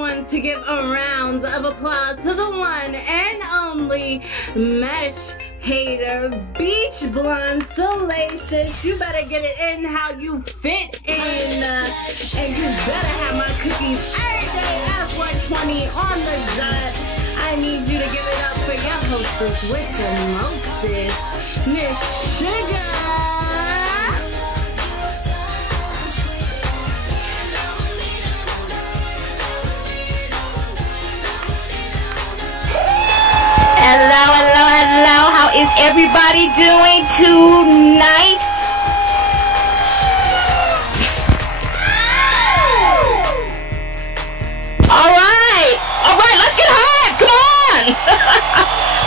want to give a round of applause to the one and only Mesh Hater Beach Blonde Salacious. You better get it in how you fit in, and you better have my cookies every day F120 on the dot. I need you to give it up for your hostess with the mostest, Miss Sugar. Hello, hello, hello. How is everybody doing tonight? All right, let's get hard. Come on.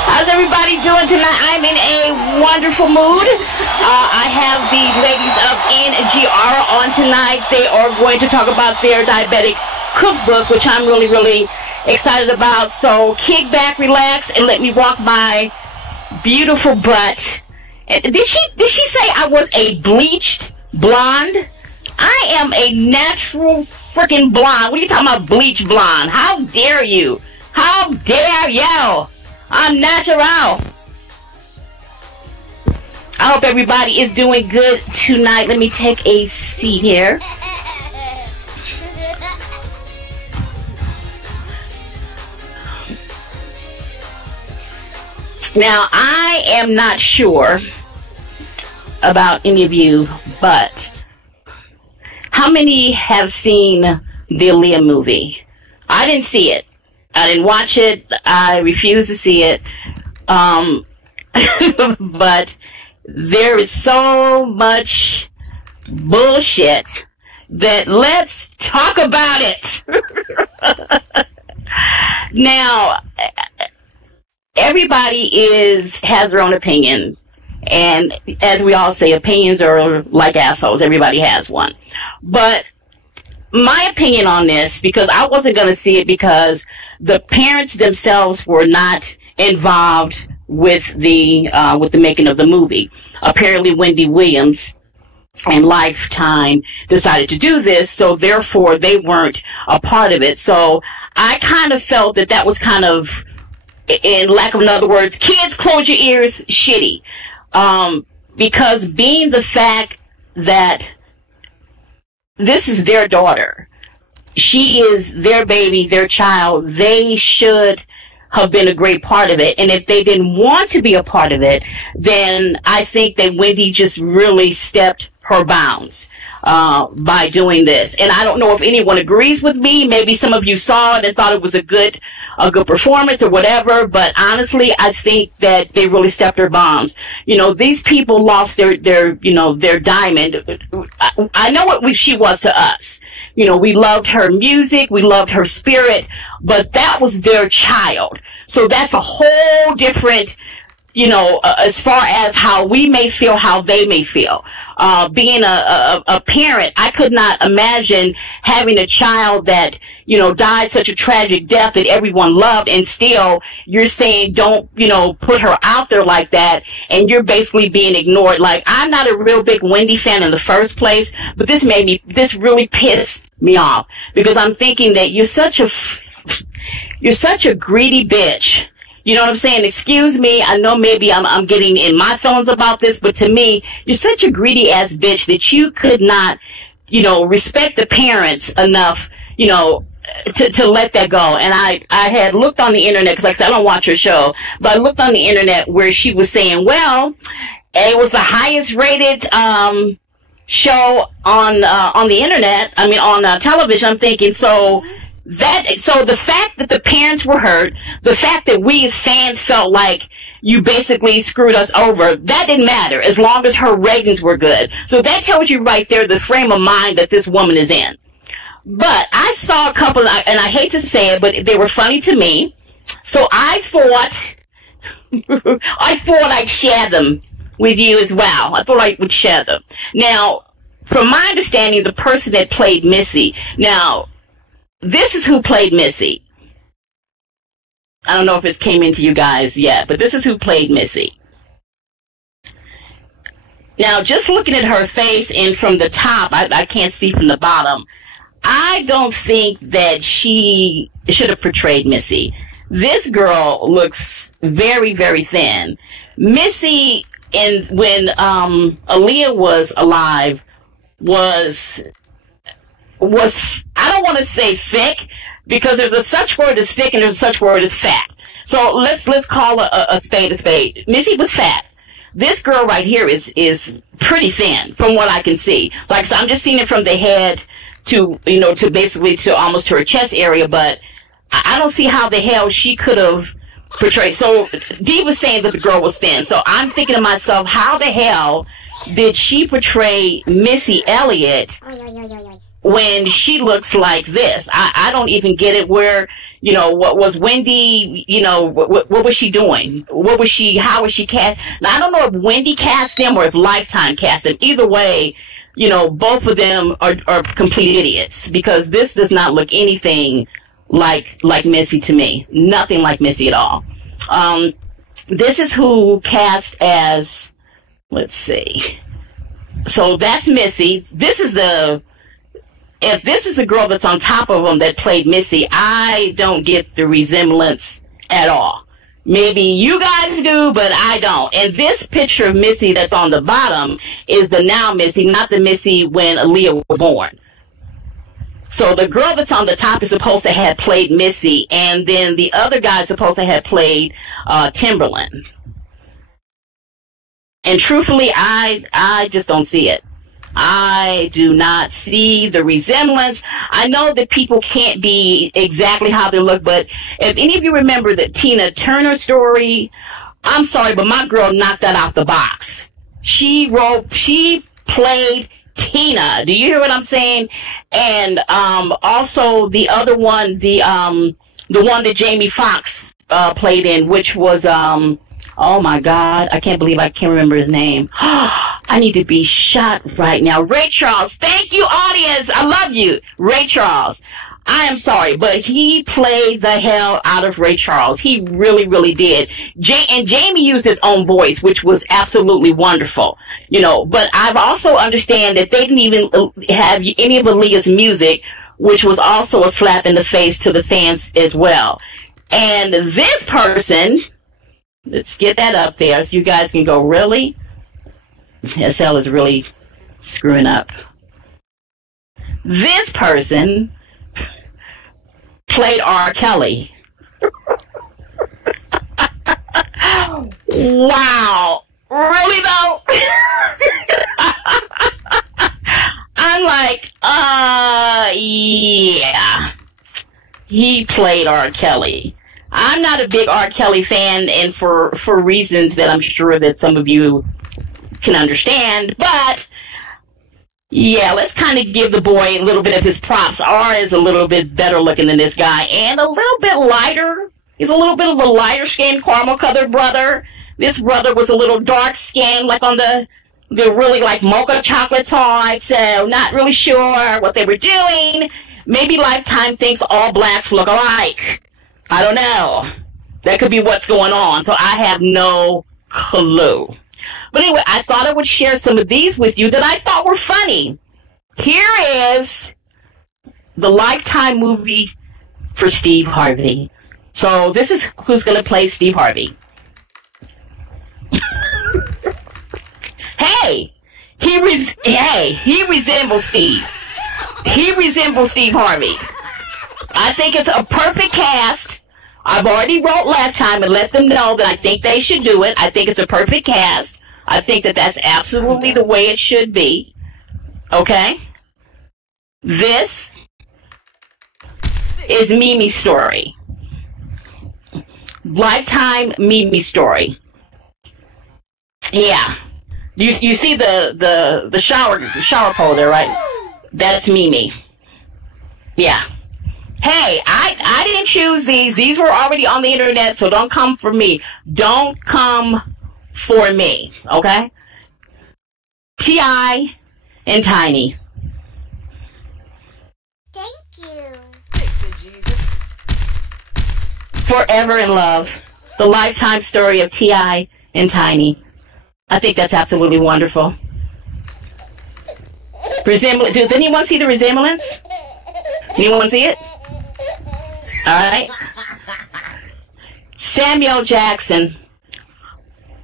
How's everybody doing tonight? I'm in a wonderful mood. I have the ladies of NGR on tonight. They are going to talk about their diabetic cookbook, which I'm really excited about. So kick back, relax, and let me walk my beautiful butt. Did she say I was a bleached blonde? I am a natural freaking blonde. What are you talking about, bleach blonde? How dare you? How dare you? I'm natural. I hope everybody is doing good tonight. Let me take a seat here. Now, I am not sure about any of you, but how many have seen the Aaliyah movie? I didn't see it. I didn't watch it. I refuse to see it. But there is so much bullshit that let's talk about it. Now, everybody has their own opinion, and as we all say, opinions are like assholes. Everybody has one. But my opinion on this, because I wasn't going to see it because the parents themselves were not involved with the making of the movie. Apparently, Wendy Williams and Lifetime decided to do this, so therefore they weren't a part of it. So I kind of felt that was kind of, in lack of another words, kids close your ears, shitty. Because being the fact that this is their daughter, she is their baby, their child, they should have been a great part of it. And if they didn't want to be a part of it, then I think that Wendy just really stepped her bounds by doing this. And I don't know if anyone agrees with me. Maybe some of you saw it and thought it was a good performance or whatever, but honestly, I think that they really stepped their bounds. You know, these people lost their diamond. I know what she was to us. You know, we loved her music, we loved her spirit, but that was their child. So that's a whole different, you know, as far as how we may feel, how they may feel. Being a parent, I could not imagine having a child that, you know, died such a tragic death that everyone loved, and still you're saying don't, you know, put her out there like that, and you're basically being ignored. Like, I'm not a real big Wendy fan in the first place, but this really pissed me off, because I'm thinking that you're such a greedy bitch. You know what I'm saying? Excuse me. I know maybe I'm getting in my feelings about this, but to me, you're such a greedy ass bitch that you could not, you know, respect the parents enough, you know, to let that go. And I had looked on the internet, because like I said, I don't watch her show, but I looked on the internet where she was saying, well, it was the highest rated show on the internet. I mean, on television. I'm thinking, so the fact that the parents were hurt, the fact that we as fans felt like you basically screwed us over, that didn't matter as long as her ratings were good. So that tells you right there the frame of mind that this woman is in. But I saw a couple, and I hate to say it, but they were funny to me. So I thought I'd share them with you as well. I thought I would share them. Now, from my understanding, the person that played Missy, now, this is who played Missy. I don't know if it came into you guys yet, but this is who played Missy. Now, just looking at her face, and from the top, I can't see from the bottom, I don't think that she should have portrayed Missy. This girl looks very, very thin. Missy, when Aaliyah was alive, was I don't want to say thick, because there's a such word as thick and there's a such word as fat. So let's call a spade a spade. Missy was fat. This girl right here is pretty thin from what I can see. Like, so I'm just seeing it from the head to, you know, to basically to almost to her chest area, but I don't see how the hell she could have portrayed. So Dee was saying that the girl was thin. So I'm thinking to myself, how the hell did she portray Missy Elliott when she looks like this? I don't even get it. Where, you know, what was Wendy, you know, what was she doing? What was she, how was she cast? Now, I don't know if Wendy cast them or if Lifetime cast them. Either way, you know, both of them are complete idiots, because this does not look anything like Missy to me. Nothing like Missy at all. This is who cast as, let's see. So that's Missy. This is if this is the girl that's on top of them that played Missy, I don't get the resemblance at all. Maybe you guys do, but I don't. And this picture of Missy that's on the bottom is the now Missy, not the Missy when Aaliyah was born. So the girl that's on the top is supposed to have played Missy, and then the other guy is supposed to have played Timberland. And truthfully, I just don't see it. I do not see the resemblance. I know that people can't be exactly how they look, but if any of you remember the Tina Turner story, I'm sorry, but my girl knocked that out the box. She played Tina. Do you hear what I'm saying? And also the other one, the one that Jamie Foxx played in, which was oh my God, I can't believe I can't remember his name. I need to be shot right now. Ray Charles. Thank you, audience. I love you. Ray Charles. I am sorry, but he played the hell out of Ray Charles. He really, really did. And Jamie used his own voice, which was absolutely wonderful. You know, but I've also understand that they didn't even have any of Aaliyah's music, which was also a slap in the face to the fans as well. And this person, let's get that up there so you guys can go, really? SL is really screwing up. This person played R. Kelly. Wow. Really though? I'm like, yeah. He played R. Kelly. I'm not a big R. Kelly fan, and for reasons that I'm sure that some of you can understand, but yeah, let's kind of give the boy a little bit of his props. R is a little bit better looking than this guy, and a little bit lighter. He's a little bit of a lighter skinned, caramel colored brother. This brother was a little dark skinned, like on the really like mocha chocolate side, so not really sure what they were doing. Maybe Lifetime thinks all blacks look alike. I don't know. That could be what's going on, so I have no clue. But anyway, I thought I would share some of these with you that I thought were funny. Here is the Lifetime movie for Steve Harvey. So this is who's going to play Steve Harvey. Hey, he resembles Steve. He resembles Steve Harvey. I think it's a perfect cast. I've already wrote Lifetime and let them know that I think they should do it. I think it's a perfect cast. I think that that's absolutely the way it should be. Okay? This is Mimi's story. Lifetime Mimi story. Yeah. You see the shower pole there, right? That's Mimi. Yeah. Hey, I didn't choose these. These were already on the internet, so don't come for me. Don't come for me, okay? T.I. and Tiny. Thank you. Thanks to Jesus. Forever in Love. The Lifetime story of T.I. and Tiny. I think that's absolutely wonderful. Does anyone see the resemblance? Anyone see it? All right. Samuel Jackson.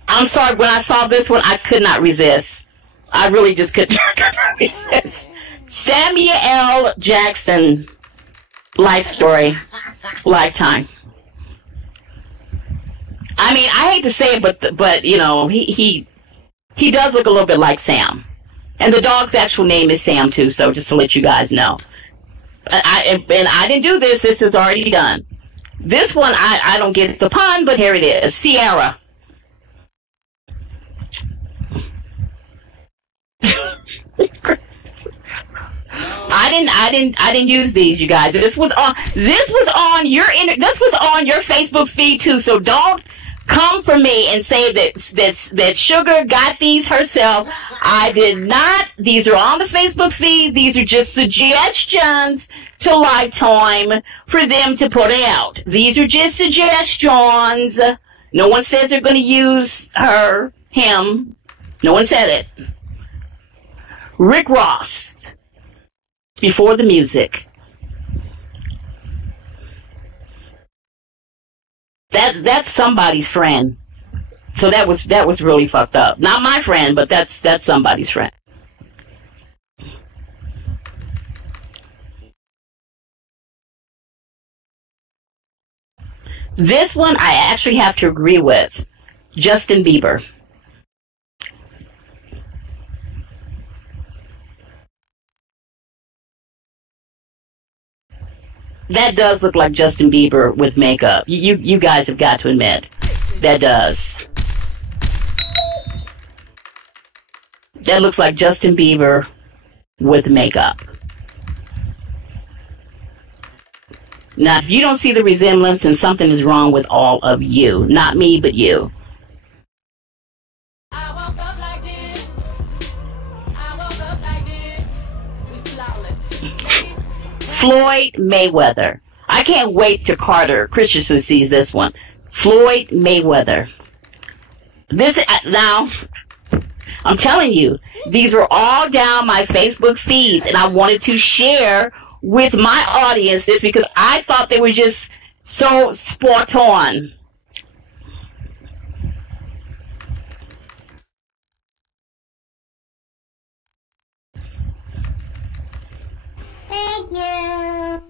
I'm sorry, when I saw this one, I could not resist. I really just could not resist. Samuel L. Jackson, life story, Lifetime. I mean, I hate to say it, but you know, he does look a little bit like Sam. And the dog's actual name is Sam, too, so just to let you guys know. I didn't do this. This is already done. This one, I don't get the pun, but here it is. Sierra. I didn't use these, you guys. This was on your Facebook feed too. So don't come for me and say that Sugar got these herself. I did not. These are on the Facebook feed. These are just suggestions to Lifetime for them to put out. These are just suggestions. No one says they're going to use him. No one said it. Rick Ross, Before the Music. That's somebody's friend. So that was really fucked up. Not my friend, but that's somebody's friend. This one I actually have to agree with. Justin Bieber. That does look like Justin Bieber with makeup. You guys have got to admit. That does. That looks like Justin Bieber with makeup. Now, if you don't see the resemblance, then something is wrong with all of you. Not me, but you. I woke up like this. I woke up like this. We flawless. Floyd Mayweather. I can't wait till Carter Christensen sees this one. Floyd Mayweather. This, now, I'm telling you, these were all down my Facebook feeds, and I wanted to share with my audience this because I thought they were just so spot on. Thank you.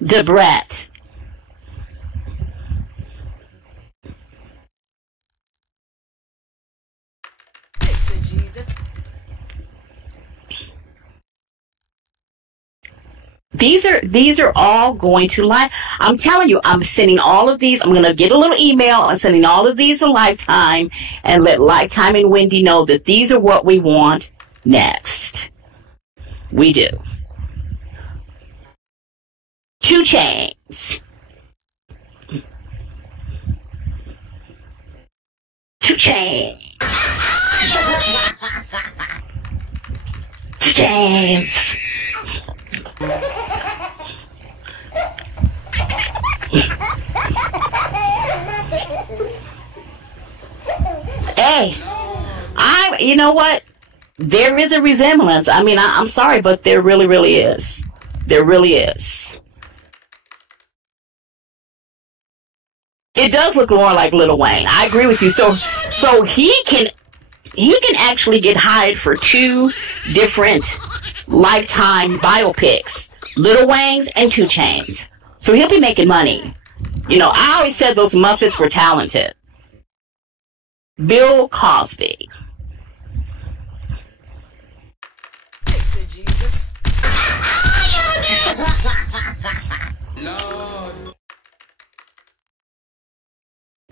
Debrat. These are all going to live. I'm telling you, I'm sending all of these. I'm going to get a little email. I'm sending all of these to Lifetime and let Lifetime and Wendy know that these are what we want next. We do. 2 Chainz. 2 Chainz. 2 Chainz. Hey, you know what? There is a resemblance. I mean, I'm sorry, but there really, really is. There really is. It does look more like Lil Wayne. I agree with you. So he can actually get hired for 2 different Lifetime biopics, Lil Wayne's and 2 Chainz. So he'll be making money. You know, I always said those Muppets were talented. Bill Cosby.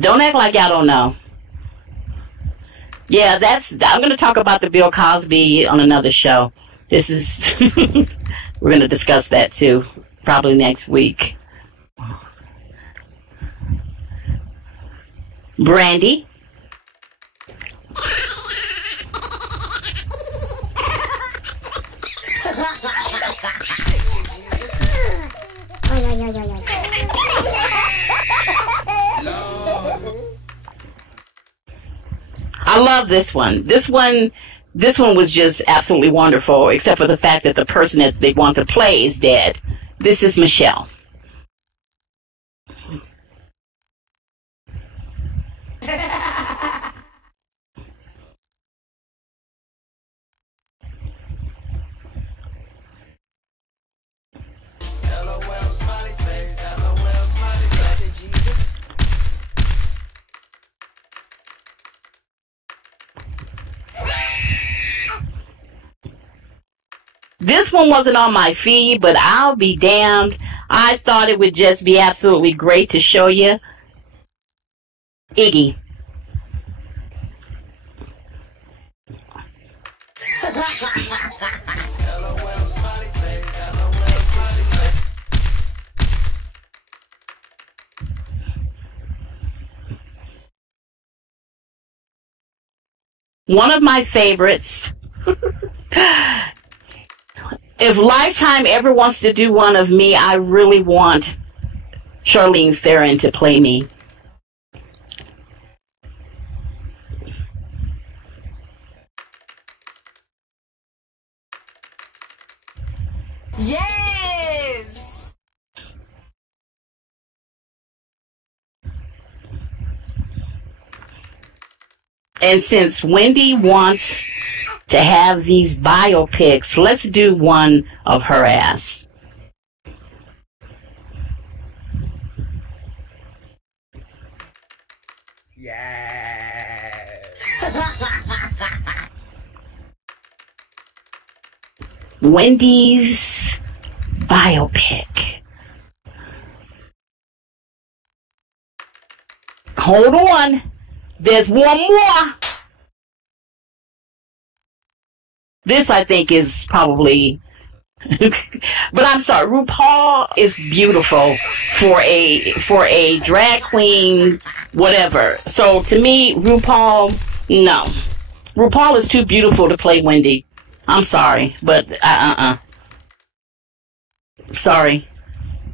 Don't act like y'all don't know. Yeah, I'm going to talk about the Bill Cosby on another show. This is, we're going to discuss that too, probably next week. Brandy. I love this one. This one This one was just absolutely wonderful, except for the fact that the person that they want to play is dead. This is Michelle. This one wasn't on my feed, but I'll be damned. I thought it would just be absolutely great to show you Iggy. One of my favorites. If Lifetime ever wants to do one of me, I really want Charlene Theron to play me. Yes! And since Wendy wants to have these biopics, let's do one of her ass. Yes! Wendy's biopic. Hold on. There's one more. This, I think, is probably... but I'm sorry, RuPaul is beautiful for a drag queen, whatever. So, to me, RuPaul, no. RuPaul is too beautiful to play Wendy. I'm sorry, but sorry.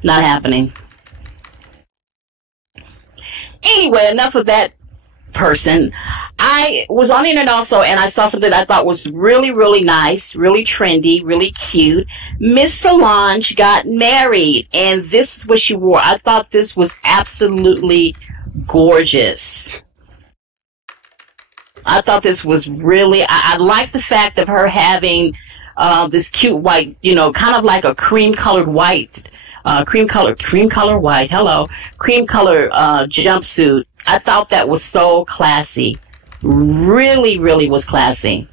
Not happening. Anyway, enough of that person. I was on the internet also, and I saw something that I thought was really, really nice, really trendy, really cute. Miss Solange got married, and this is what she wore. I thought this was absolutely gorgeous. I thought this was really, I like the fact of her having this cute white, you know, kind of like a cream colored white, cream color white, cream color jumpsuit. I thought that was so classy. Really, really was classy.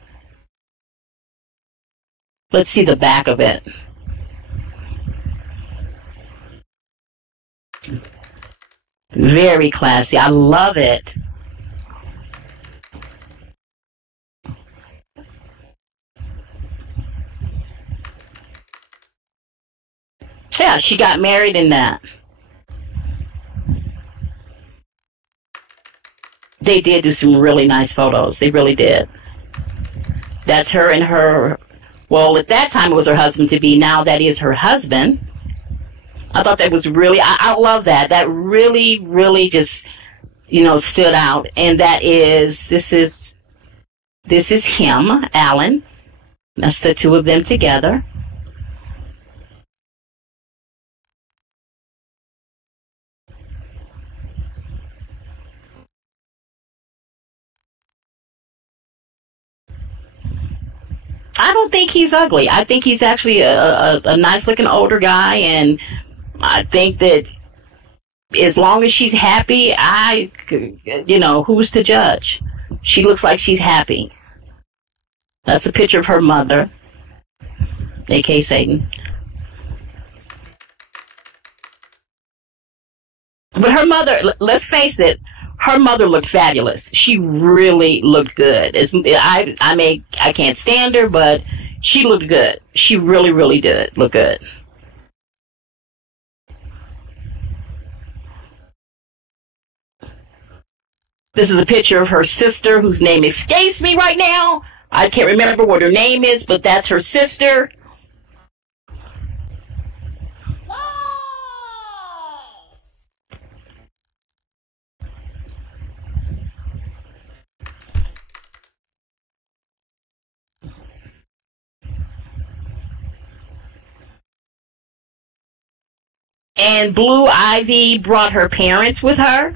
Let's see the back of it. Very classy. I love it. Yeah, she got married in that. They did do some really nice photos. They really did. That's her and her, well, at that time it was her husband-to-be. Now that is her husband. I thought that was really, I love that. That really, really just, you know, stood out. And that is, this is him, Alan. That's the two of them together. I don't think he's ugly. I think he's actually a nice looking older guy, and I think that as long as she's happy, you know, who's to judge? She looks like she's happy. That's a picture of her mother, a.k.a. Satan. But her mother, let's face it, her mother looked fabulous. She really looked good. I can't stand her, but she looked good. She really, really did look good. This is a picture of her sister, whose name escapes me right now. I can't remember what her name is, but that's her sister. And Blue Ivy brought her parents with her.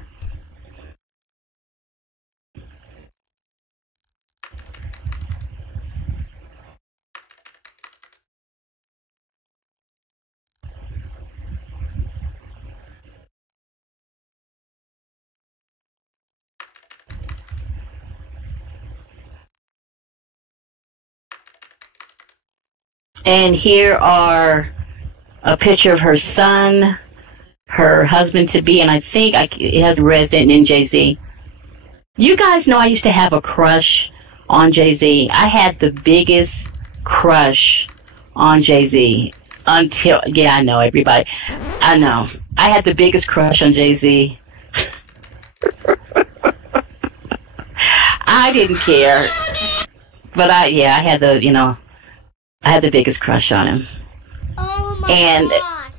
And here are a picture of her son, her husband-to-be, and I think it has a resident in Jay-Z. You guys know I used to have a crush on Jay-Z. I had the biggest crush on Jay-Z until, yeah, I know, everybody. I know. I had the biggest crush on Jay-Z. I didn't care. But I had I had the biggest crush on him. Oh my And God.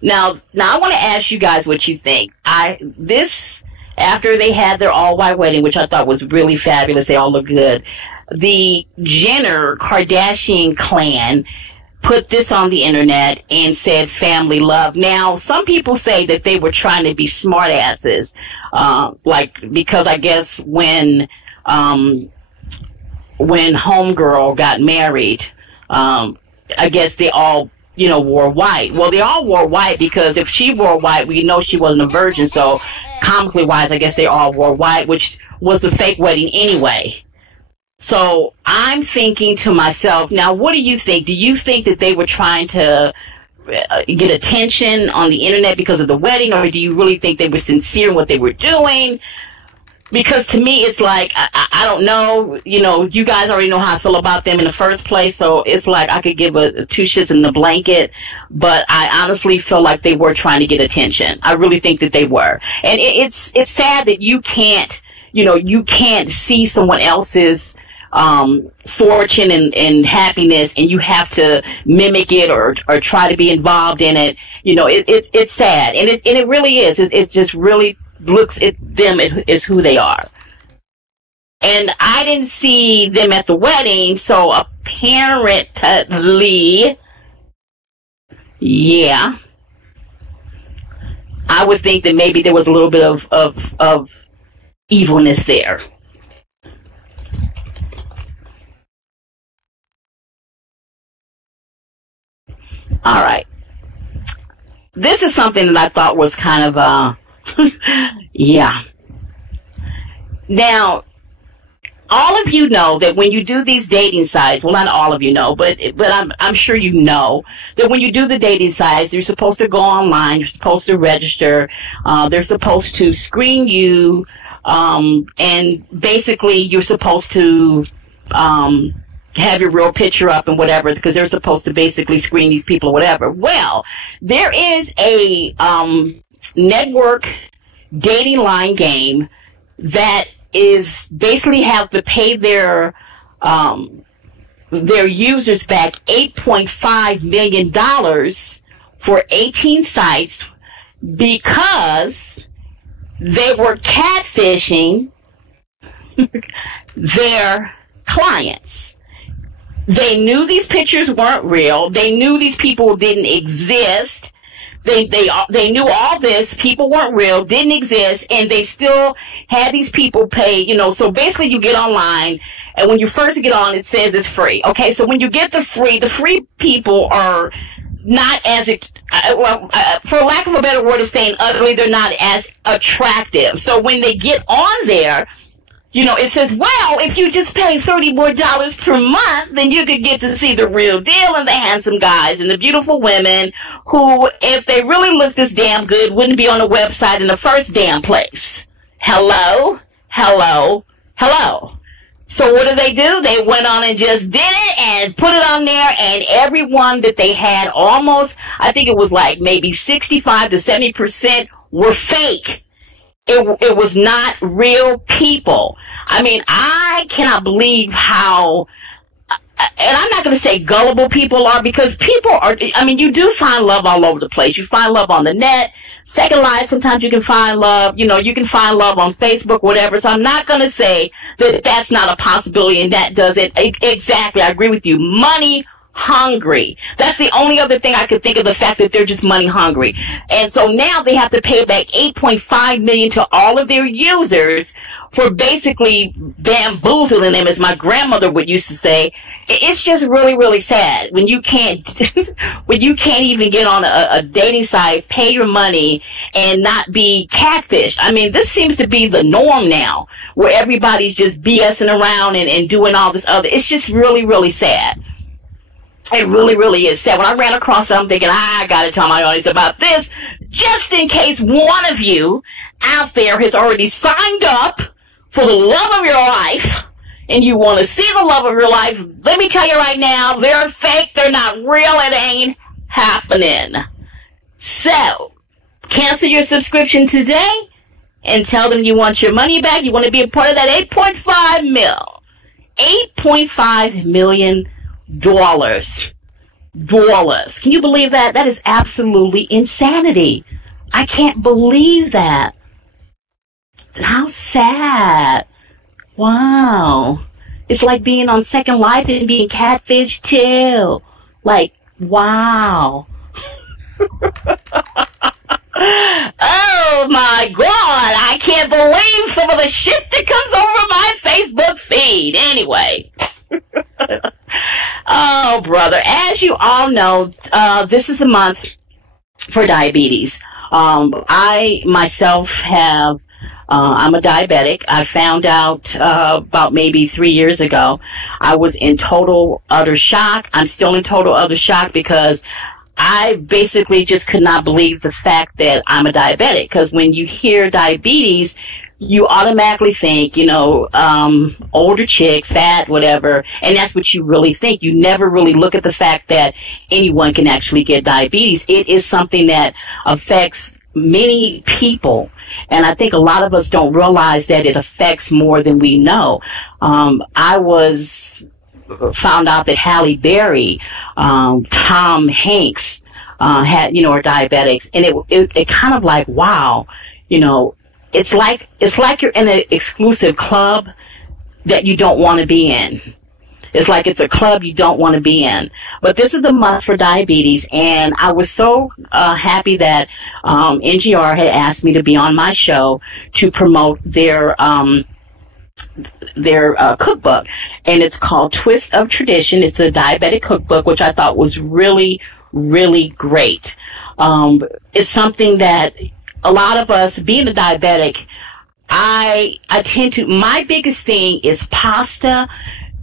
now I want to ask you guys what you think. After they had their all-white wedding, which I thought was really fabulous, they all look good, the Jenner Kardashian clan put this on the internet and said family love. Now, some people say that they were trying to be smartasses, because I guess when Homegirl got married, I guess they all, wore white. Well, they all wore white because if she wore white, we know she wasn't a virgin. So, comically wise, I guess they all wore white, which was the fake wedding anyway. So, I'm thinking to myself, now, what do you think? Do you think that they were trying to get attention on the internet because of the wedding, or do you really think they were sincere in what they were doing? Because to me, it's like, I don't know, you guys already know how I feel about them in the first place, so it's like I could give two shits in the blanket, but I honestly feel like they were trying to get attention. I really think that they were. And it's sad that you can't see someone else's fortune and happiness, and you have to mimic it or try to be involved in it. It's sad, and it really is. It just really looks at them as who they are. And I didn't see them at the wedding, so apparently, yeah, I would think that maybe there was a little bit of evilness there. All right. This is something that I thought was kind of, yeah. Now, all of you know that when you do these dating sites, well, not all of you know, but I'm sure you know that when you do the dating sites, you're supposed to go online, you're supposed to register, they're supposed to screen you, and basically you're supposed to, have your real picture up and whatever, because they're supposed to basically screen these people or whatever. Well, there is a network dating line game that is basically have to pay their users back $8.5 million for 18 sites because they were catfishing their clients. They knew these pictures weren't real. They knew these people didn't exist. They knew all this. People weren't real, didn't exist, and they still had these people pay, so basically you get online, and when you first get on, it says it's free. Okay, so when you get the free people are not as, for lack of a better word of saying ugly, they're not as attractive. So when they get on there, it says, well, if you just pay $30 more per month, then you could get to see the real deal and the handsome guys and the beautiful women who, if they really looked this damn good, wouldn't be on the website in the first damn place. Hello? Hello? Hello? So what did? They went on and just did it and put it on there, and everyone that they had, almost, I think it was like maybe 65 to 70% were fake. It was not real people. I mean, I cannot believe how, and I'm not going to say gullible people are, because people are, you do find love all over the place. You find love on the net, Second Life, sometimes you can find love, you can find love on Facebook, whatever. So I'm not going to say that that's not a possibility and that doesn't, exactly, I agree with you. Money hungry. That's the only other thing I could think of, the fact that they're just money hungry. And so now they have to pay back $8.5 million to all of their users for basically bamboozling them, as my grandmother would used to say. It's just really, really sad when you can't, when you can't even get on a dating site, pay your money, and not be catfished. I mean, this seems to be the norm now, where everybody's just BSing around and doing all this other. It's just really, really sad. It really, really is sad. When I ran across it, I'm thinking, I gotta tell my audience about this, just in case one of you out there has already signed up for the love of your life, and you want to see the love of your life. Let me tell you right now, they're fake, they're not real, it ain't happening. So, cancel your subscription today, and tell them you want your money back. You want to be a part of that $8.5 million dollars. Can you believe that? That is absolutely insanity. I can't believe that. How sad. Wow. It's like being on Second Life and being catfished too. Like, wow. Oh my God, I can't believe some of the shit that comes over my Facebook feed. Anyway. Oh, brother. As you all know, this is the month for diabetes. I myself have, I'm a diabetic. I found out about maybe 3 years ago. I was in total, utter shock. I'm still in total, utter shock because I basically just could not believe the fact that I'm a diabetic. Because when you hear diabetes, you automatically think, you know, older chick, fat, whatever, and that's what you really think. You never really look at the fact that anyone can actually get diabetes. It is something that affects many people, and I think a lot of us don't realize that it affects more than we know. I found out that Halle Berry, Tom Hanks, had, you know, are diabetics, and it kind of like, wow, you know, it's like you're in an exclusive club that you don't want to be in. It's like it's a club you don't want to be in. But this is the month for diabetes, and I was so happy that NGR had asked me to be on my show to promote their cookbook, and it's called Twist of Tradition. It's a diabetic cookbook, which I thought was really, really great. It's something that a lot of us, being a diabetic, I tend to, my biggest thing is pasta,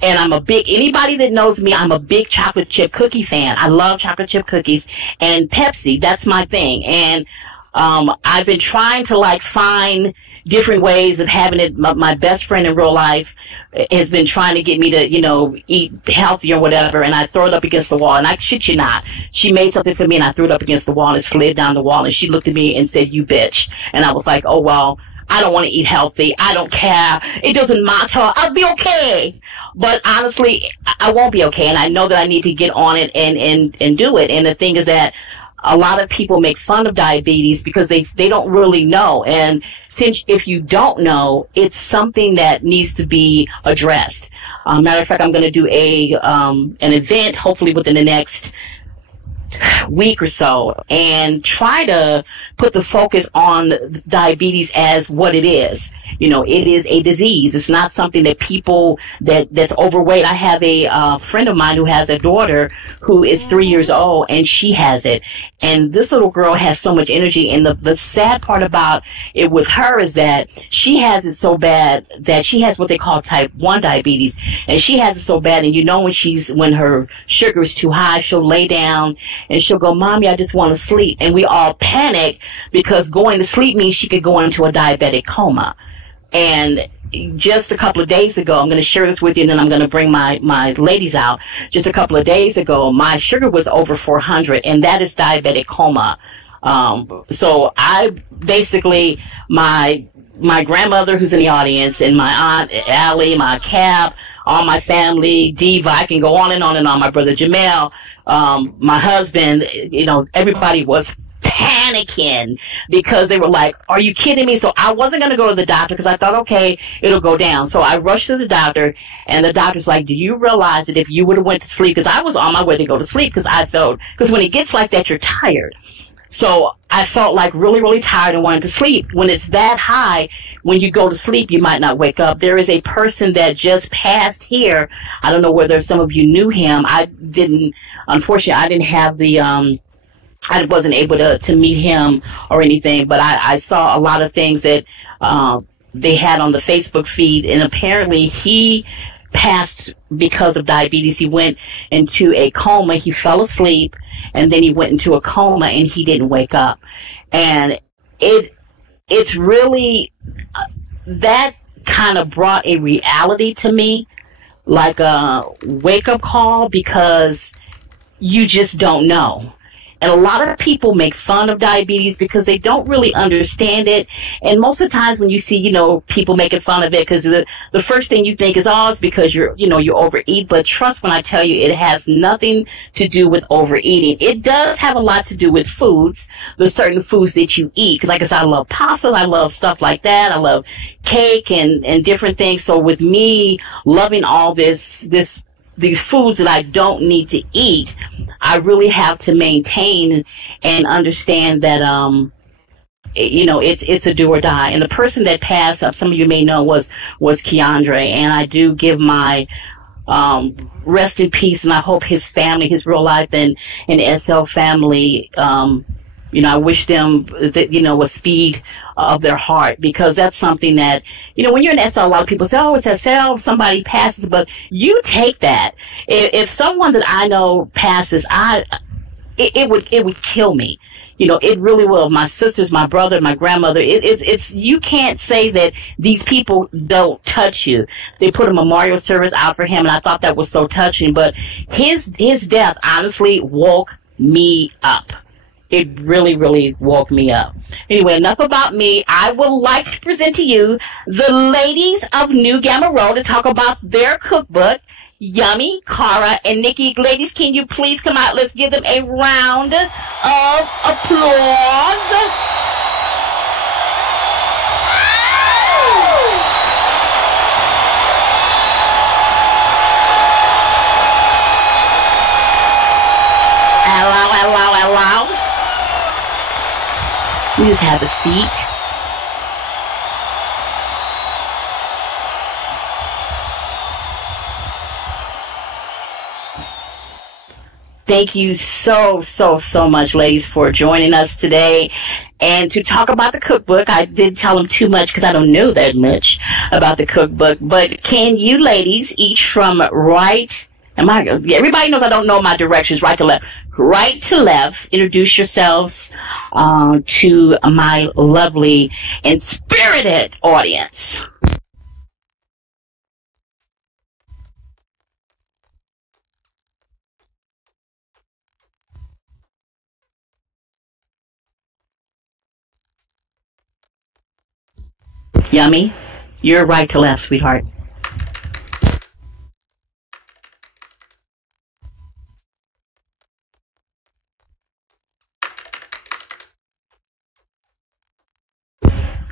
and anybody that knows me, I'm a big chocolate chip cookie fan. I love chocolate chip cookies, and Pepsi, that's my thing. And I've been trying to like find different ways of having it. My best friend in real life has been trying to get me to, you know, eat healthy or whatever, and I throw it up against the wall, and I shit you not, she made something for me and I threw it up against the wall and it slid down the wall, and she looked at me and said, "You bitch." And I was like, oh well, I don't want to eat healthy. I don't care. It doesn't matter. I'll be okay. But honestly, I won't be okay, and I know that I need to get on it and do it. And the thing is that a lot of people make fun of diabetes because they don't really know. And since if you don't know, it's something that needs to be addressed. Matter of fact, I'm going to do an event hopefully within the next week or so, and try to put the focus on diabetes as what it is. You know, it is a disease. It's not something that people that's overweight. I have a friend of mine who has a daughter who is 3 years old, and she has it. And this little girl has so much energy. And the sad part about it with her is that she has it so bad that she has what they call type 1 diabetes. And she has it so bad, and you know, when her sugar is too high, she'll lay down and she'll go, "Mommy, I just want to sleep." And we all panic because going to sleep means she could go into a diabetic coma. And just a couple of days ago, I'm going to share this with you, and then I'm going to bring my ladies out. Just a couple of days ago, my sugar was over 400, and that is diabetic coma. So I basically, my grandmother who's in the audience, and my aunt Allie, my Cap, all my family, Diva, I can go on and on and on, my brother Jamel, my husband, you know, everybody was panicking because they were like, are you kidding me? So I wasn't going to go to the doctor because I thought, okay, it'll go down. So I rushed to the doctor, and the doctor's like, do you realize that if you would have went to sleep, because I was on my way to go to sleep because when it gets like that, you're tired. So I felt like really, really tired and wanted to sleep. When it's that high, when you go to sleep, you might not wake up. There is a person that just passed here. I don't know whether some of you knew him. Unfortunately, I didn't have I wasn't able to meet him or anything, but I saw a lot of things that they had on the Facebook feed, and apparently he passed because of diabetes. He went into a coma. He fell asleep, and then he went into a coma, and he didn't wake up. And it's really that kind of brought a reality to me, like a wake-up call, because you just don't know. And a lot of people make fun of diabetes because they don't really understand it. And most of the times when you see, people making fun of it, because the first thing you think is, oh, it's because you overeat. But trust when I tell you, it has nothing to do with overeating. It does have a lot to do with foods, the certain foods that you eat. Because like I said, I love pasta. I love stuff like that. I love cake and different things. So with me loving all these foods that I don't need to eat, I really have to maintain and understand that, it's a do or die. And the person that passed up, some of you may know, was Keandre. And I do give my rest in peace, and I hope his family, his real life and SL family, I wish them that, a speed of their heart, because that's something that, when you're in SL, a lot of people say, oh, it's SL, somebody passes, but you take that. If someone that I know passes, it would kill me. It really will. My sisters, my brother, my grandmother, it's you can't say that these people don't touch you. They put a memorial service out for him, and I thought that was so touching, but his death honestly woke me up. It really, really woke me up. Anyway, enough about me. I would like to present to you the ladies of New Gamma Road to talk about their cookbook. Yummy, Cara, and Nikki. Ladies, can you please come out? Let's give them a round of applause. Hello. Please have a seat. Thank you so much, ladies, for joining us today and to talk about the cookbook. I did tell them too much because I don't know that much about the cookbook. But can you ladies, each from everybody knows I don't know my directions, right to left, introduce yourselves to my lovely and spirited audience. Yummy, you're right to left, sweetheart.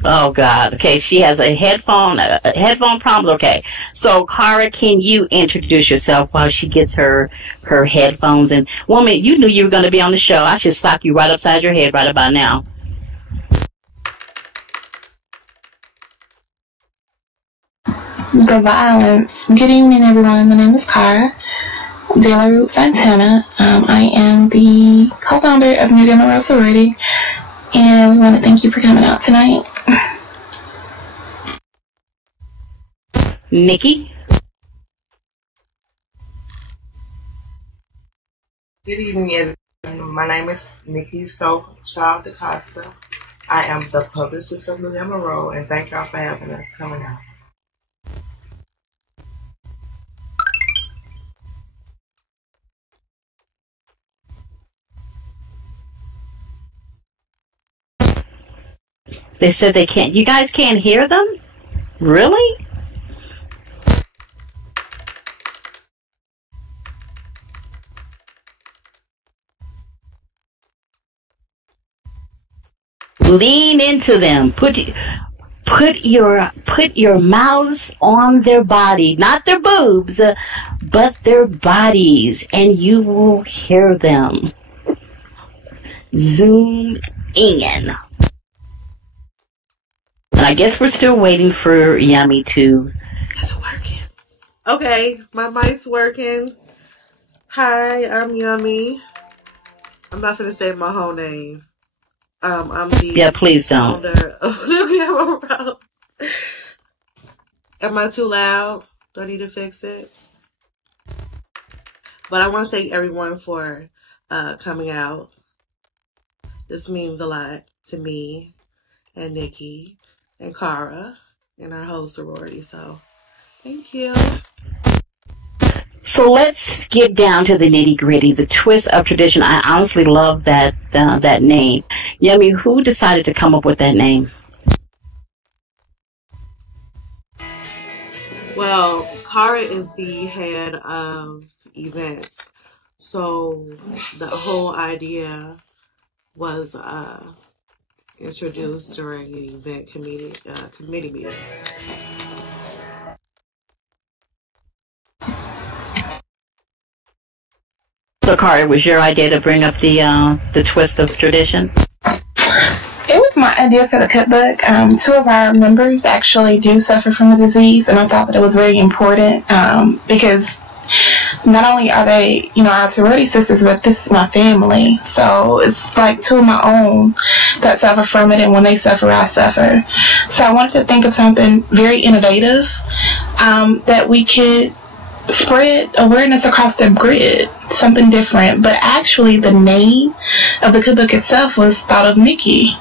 Oh God. Okay, she has a headphone problems. Okay, so Cara, can you introduce yourself while she gets her headphones? And woman, you knew you were going to be on the show. I should sock you right upside your head right about now. The violence. Good evening, everyone. My name is Cara De La Root Santana. I am the co-founder of New Gamma Road Sorority, and we want to thank you for coming out tonight. Nikki? Good evening, everyone. My name is Nikki Child DaCosta. I am the publicist of New Gamma Road, and thank y'all for having us coming out. They said they can't. You guys can't hear them? Really? Lean into them. Put your mouths on their body, not their boobs, but their bodies, and you will hear them. Zoom in. And I guess we're still waiting for Yummy to. It's working. Okay, my mic's working. Hi, I'm Yummy. I'm not gonna say my whole name. I'm the Please don't. founder of New Camera. Am I too loud? Do I need to fix it? But I want to thank everyone for coming out. This means a lot to me and Nikki and Cara and our whole sorority. So, thank you. So let's get down to the nitty gritty, the twist of tradition. I honestly love that name. Yummy, who decided to come up with that name? Well, Cara is the head of events. So the whole idea was introduced during an event committee meeting. So, Cara, it was your idea to bring up the twist of tradition? It was my idea for the cookbook. Two of our members actually do suffer from the disease, and I thought that it was very important because not only are they, our sorority sisters, but this is my family. So it's like two of my own that suffer from it, and when they suffer, I suffer. So I wanted to think of something very innovative that we could spread awareness across the grid, something different. But actually, the name of the cookbook itself was thought of Nikki.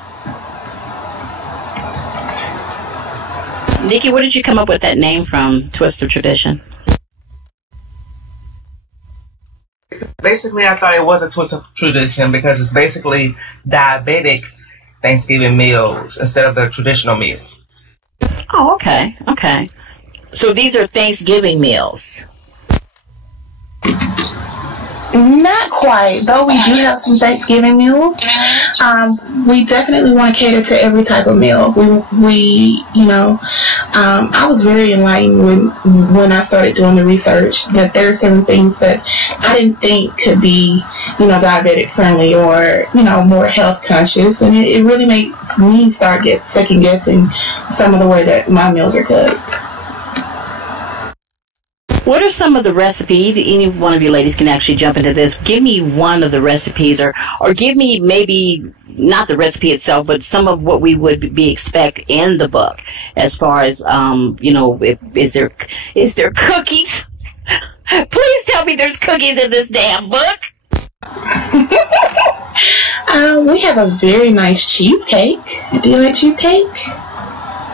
Nikki, where did you come up with that name from, Twist of Tradition? Basically, I thought it was a twist of tradition because it's basically diabetic Thanksgiving meals instead of the traditional meal. Oh, okay. Okay. So these are Thanksgiving meals. Not quite, though we do have some Thanksgiving meals. We definitely want to cater to every type of meal. I was very enlightened when I started doing the research that there are certain things that I didn't think could be, diabetic friendly or, more health conscious. And it really makes me start second guessing some of the way that my meals are cooked. What are some of the recipes? Any one of you ladies can actually jump into this. Give me one of the recipes, or give me maybe not the recipe itself, but some of what we would be expect in the book, as far as is there cookies? Please tell me there's cookies in this damn book. We have a very nice cheesecake. Do you like cheesecake?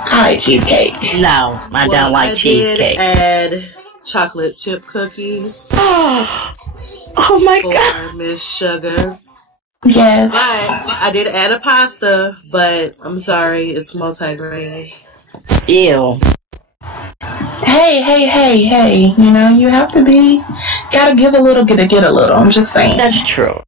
I like cheesecake. No, I don't like cheesecake. Add chocolate chip cookies. Oh my God. For Miss Sugar. Yes. But I did add a pasta, but I'm sorry, it's multigrain. Ew. Hey. You have to gotta give a little, get a little. I'm just saying. That's true.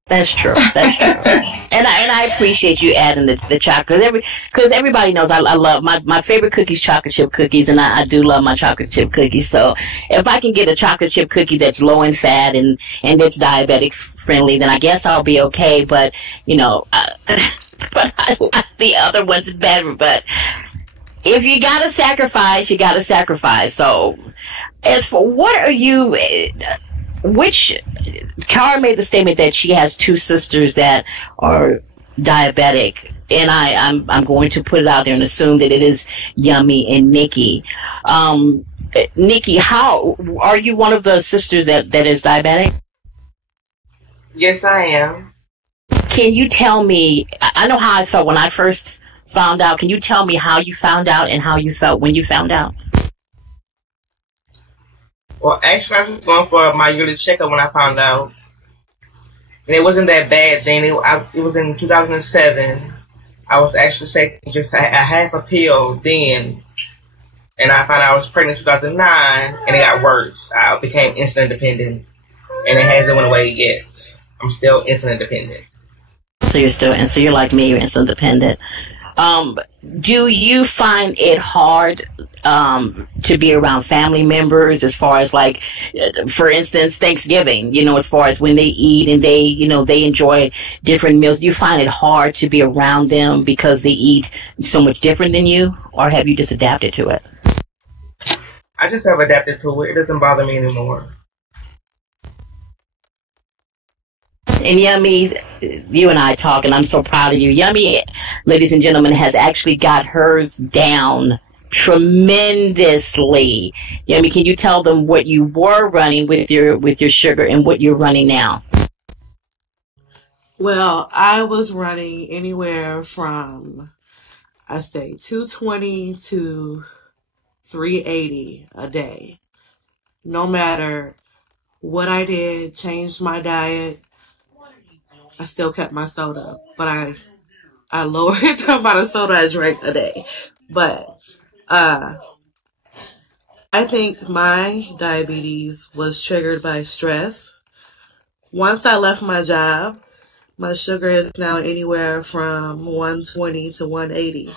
And I appreciate you adding the chocolate. Because everybody knows I love my favorite cookies, chocolate chip cookies, and I do love my chocolate chip cookies. So if I can get a chocolate chip cookie that's low in fat and it's diabetic friendly, then I guess I'll be okay. But, but I like the other ones better. But if you gotta sacrifice, you gotta sacrifice. So as for what are you... Cara made the statement that she has two sisters that are diabetic, and I'm going to put it out there and assume that it is Yummy and Nikki. Nikki, how are you one of the sisters that is diabetic? Yes, I am. Can you tell me? I know how I felt when I first found out. Can you tell me how you found out and how you felt when you found out? Well, actually, I was going for my yearly checkup when I found out. And it wasn't that bad then. It was in 2007. I was actually taking just a half a pill then. And I found out I was pregnant in 2009. And it got worse. I became insulin dependent. And it hasn't went away yet. I'm still insulin dependent. So you're like me, you're insulin dependent. Do you find it hard to be around family members as far as, like, for instance, Thanksgiving, as far as when they eat and they enjoy different meals? Do you find it hard to be around them because they eat so much different than you, or have you just adapted to it? I just have adapted to it. It doesn't bother me anymore. And Yummy, you and I talk, and I'm so proud of you. Yummy, ladies and gentlemen, has actually got hers down tremendously. Yummy, can you tell them what you were running with your sugar and what you're running now? Well, I was running anywhere from, I say, 220 to 380 a day. No matter what I did, changed my diet, I still kept my soda, but I lowered the amount of soda I drank a day. But I think my diabetes was triggered by stress. Once I left my job, my sugar is now anywhere from 120 to 180.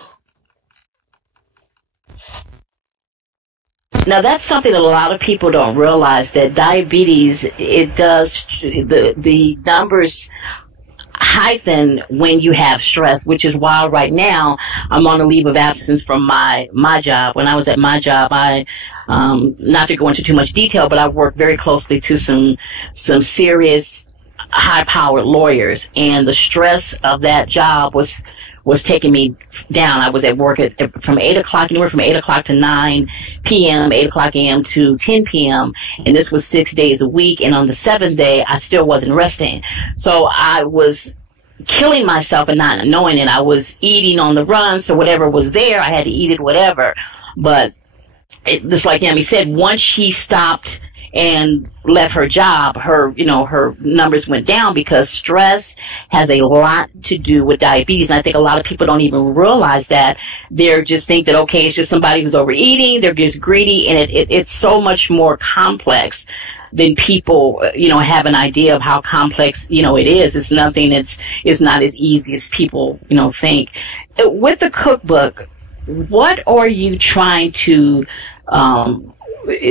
Now, that's something that a lot of people don't realize, that diabetes, it does, the numbers heighten when you have stress, which is why right now I'm on a leave of absence from my job. When I was at my job, I, not to go into too much detail, but I worked very closely to some serious high-powered lawyers, and the stress of that job was taking me down. I was at work from 8 o'clock, anywhere from 8 o'clock to 9 p.m., 8 o'clock a.m. to 10 p.m., and this was 6 days a week, and on the 7th day, I still wasn't resting. So I was killing myself and not knowing it. I was eating on the run, so whatever was there, I had to eat it, whatever. But just like Yami said, once she stopped and left her job, her numbers went down, because stress has a lot to do with diabetes. And I think a lot of people don't even realize that. They just think that, okay, it's just somebody who's overeating, they're just greedy, and it's so much more complex than people, have an idea of how complex, it is. It's nothing it's not as easy as people, think. With the cookbook, what are you trying to,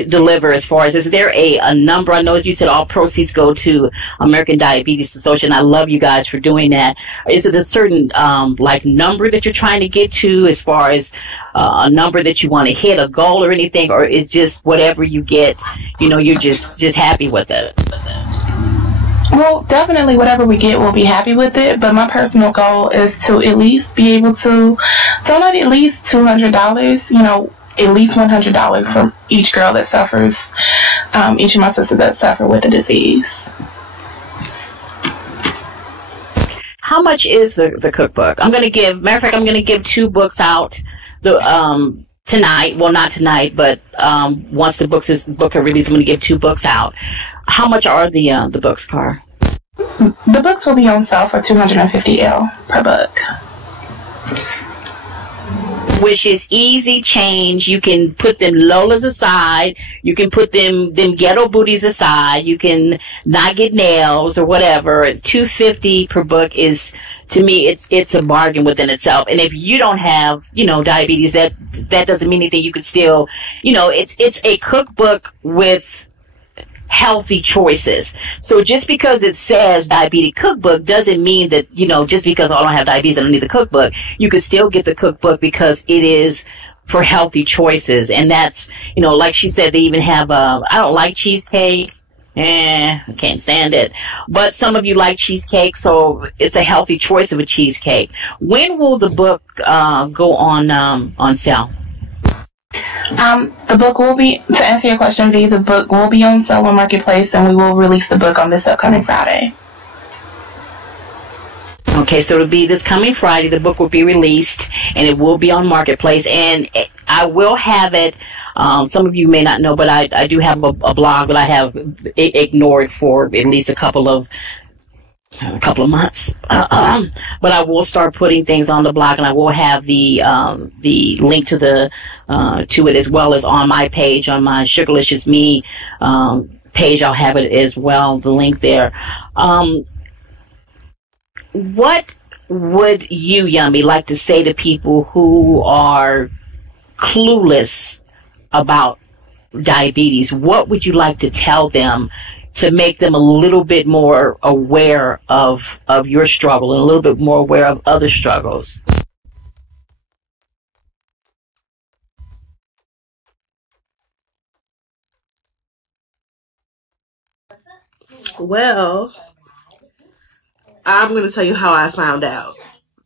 deliver as far as, is there a number? I know you said all proceeds go to American Diabetes Association. I love you guys for doing that. Is it a certain number that you're trying to get to, as far as a number that you want to hit, a goal or anything, or is just whatever you get, you're just happy with it? Well, definitely whatever we get, we'll be happy with it. But my personal goal is to at least be able to donate at least $200, at least $100 for each girl that suffers, each of my sisters that suffer with the disease. How much is the cookbook? I'm going to give 2 books out tonight. Well, not tonight, but once the book is released, I'm going to give 2 books out. How much are the books, Car? The books will be on sale for $250 per book. Which is easy change. You can put them Lolas aside. You can put them ghetto booties aside. You can not get nails or whatever. $250 per book is, to me, it's a bargain within itself. And if you don't have, diabetes, that doesn't mean anything. You could still, it's a cookbook with healthy choices. So just because it says diabetic cookbook doesn't mean that, just because I don't have diabetes, I don't need the cookbook. You could still get the cookbook because it is for healthy choices. And that's, like she said, they even have, I don't like cheesecake. I can't stand it. But some of you like cheesecake, so it's a healthy choice of a cheesecake. When will the book go on sale? The book will be, to answer your question, V, the book will be on sale on Marketplace, and we will release the book on this upcoming Friday. Okay, so it'll be this coming Friday. The book will be released, and it will be on Marketplace. And I will have it. Some of you may not know, but I do have a blog that I have ignored for at least a couple of months. But I will start putting things on the blog, and I will have the link to to it, as well as on my page, on my SugaliciousMe page. I'll have it as well, the link there. What would you, Yummy, like to say to people who are clueless about diabetes? What would you like to tell them to make them a little bit more aware of your struggle and a little bit more aware of other struggles? Well, I'm going to tell you how I found out.